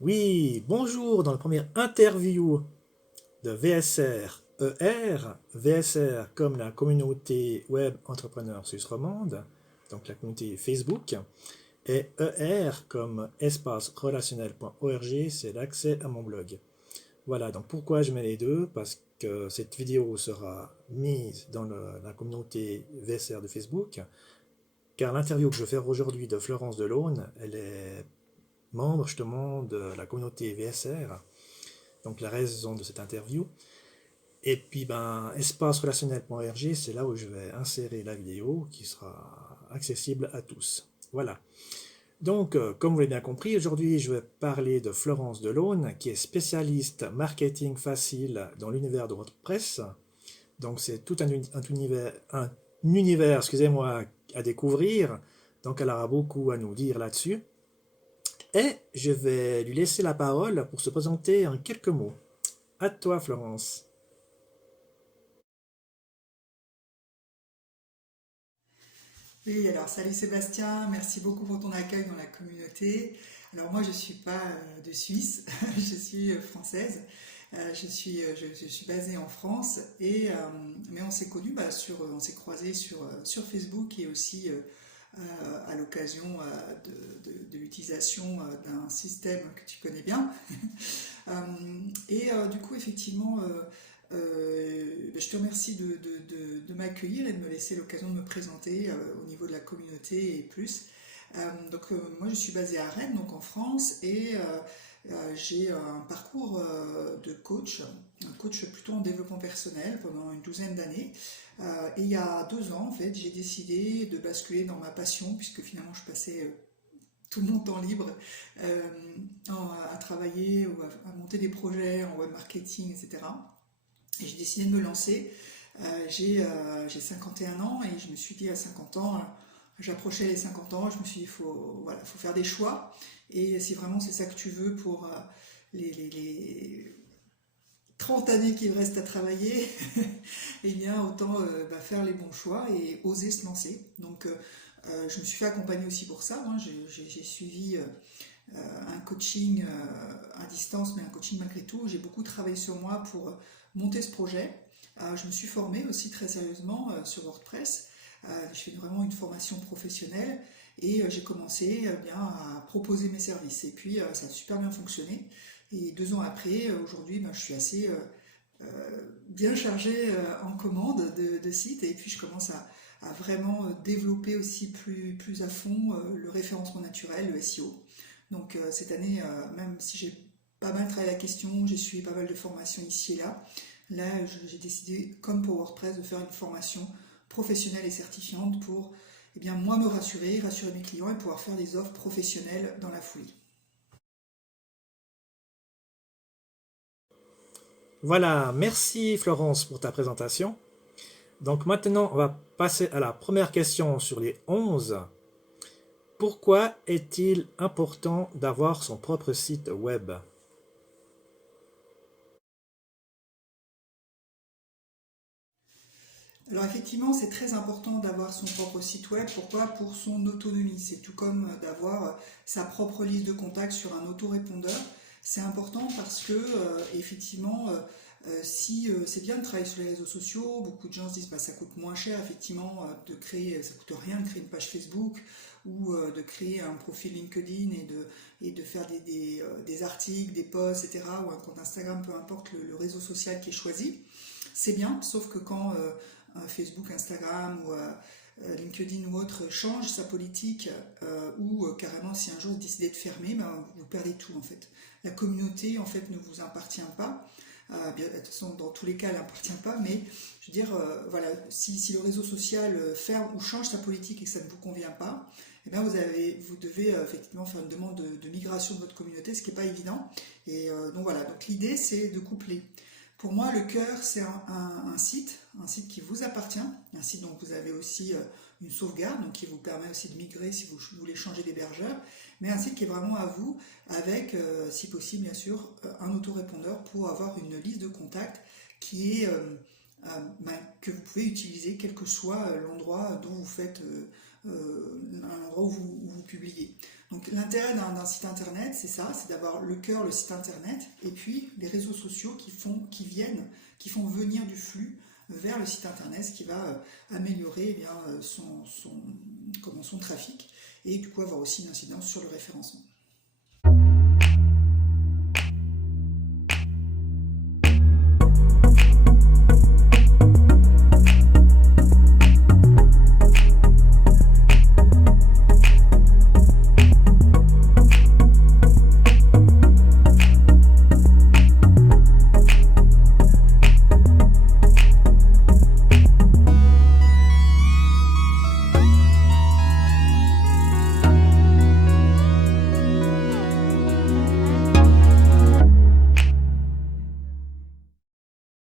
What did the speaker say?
Oui, bonjour, dans la première interview de VSR ER, VSR comme la communauté web entrepreneur suisse romande, donc la communauté Facebook, et ER comme espace relationnel.org, c'est l'accès à mon blog. Voilà, donc pourquoi je mets les deux? Parce que cette vidéo sera mise dans la communauté VSR de Facebook, car l'interview que je vais faire aujourd'hui de Florence Delaune, elle est membre justement de la communauté VSR, donc la raison de cette interview. Et puis, ben, espacerelationnel.org, c'est là où je vais insérer la vidéo qui sera accessible à tous. Voilà. Donc, comme vous l'avez bien compris, aujourd'hui, je vais parler de Florence Delaune, qui est spécialiste marketing facile dans l'univers de WordPress. Donc, c'est tout un univers, excusez-moi, à découvrir. Donc, elle aura beaucoup à nous dire là-dessus. Et je vais lui laisser la parole pour se présenter en quelques mots. À toi, Florence. Oui, alors salut Sébastien, merci beaucoup pour ton accueil dans la communauté. Alors moi je suis pas de Suisse, je suis française. Je suis basée en France mais on s'est connus on s'est croisés sur Facebook et aussi à l'occasion de l'utilisation d'un système que tu connais bien. Du coup, effectivement, je te remercie de m'accueillir et de me laisser l'occasion de me présenter au niveau de la communauté et plus. Moi, je suis basée à Rennes, donc en France, j'ai un parcours de coach, un coach plutôt en développement personnel pendant une douzaine d'années. Et il y a 2 ans, en fait, j'ai décidé de basculer dans ma passion, puisque finalement, je passais tout mon temps libre euh, à travailler ou à monter des projets en web marketing, etc. Et j'ai décidé de me lancer. J'ai 51 ans et je me suis dit à 50 ans, j'approchais les 50 ans, je me suis dit, faut faire des choix. Et si vraiment c'est ça que tu veux pour les 30 années qu'il reste à travailler, eh bien autant faire les bons choix et oser se lancer. Je me suis fait accompagner aussi pour ça, hein. J'ai suivi un coaching à distance, mais un coaching malgré tout. J'ai beaucoup travaillé sur moi pour monter ce projet. Je me suis formée aussi très sérieusement sur WordPress. Je fais vraiment une formation professionnelle et j'ai commencé bien à proposer mes services. Et puis ça a super bien fonctionné. Et 2 ans après, aujourd'hui, je suis assez bien chargée en commande de sites et puis je commence à vraiment développer aussi plus à fond le référencement naturel, le SEO. Cette année, même si j'ai pas mal travaillé la question, j'ai suivi pas mal de formations ici et là. Là, j'ai décidé, comme pour WordPress, de faire une formation professionnelle et certifiante pour moi me rassurer mes clients et pouvoir faire des offres professionnelles dans la foulée. Voilà, merci Florence pour ta présentation. Donc maintenant, on va passer à la première question sur les 11. Pourquoi est-il important d'avoir son propre site web? Alors effectivement, c'est très important d'avoir son propre site web. Pourquoi? Pour son autonomie. C'est tout comme d'avoir sa propre liste de contacts sur un autorépondeur. C'est important parce que effectivement, si c'est bien de travailler sur les réseaux sociaux, beaucoup de gens se disent bah, ça coûte moins cher effectivement de créer, ça coûte rien de créer une page Facebook ou de créer un profil LinkedIn et de faire des articles, des posts, etc. ou un compte Instagram, peu importe le réseau social qui est choisi. C'est bien, sauf que quand Facebook, Instagram ou LinkedIn ou autre change sa politique ou carrément si un jour vous décidez de fermer, vous perdez tout en fait. La communauté en fait ne vous appartient pas. De toute façon, dans tous les cas, elle n'appartient pas, mais je veux dire, voilà, si le réseau social ferme ou change sa politique et que ça ne vous convient pas, eh bien vous devez effectivement faire une demande de migration de votre communauté, ce qui n'est pas évident. Donc voilà, donc l'idée c'est de coupler. Pour moi, le cœur, c'est un site qui vous appartient, un site dont vous avez aussi une sauvegarde, donc qui vous permet aussi de migrer si vous voulez changer d'hébergeur, mais un site qui est vraiment à vous, avec, si possible, bien sûr, un autorépondeur pour avoir une liste de contacts qui est, que vous pouvez utiliser quel que soit l'endroit dont vous faites un endroit où vous publiez. Donc l'intérêt d'un site internet, c'est ça, c'est d'avoir le cœur, le site internet, et puis les réseaux sociaux qui font venir du flux vers le site internet, ce qui va améliorer son trafic, et du coup avoir aussi une incidence sur le référencement.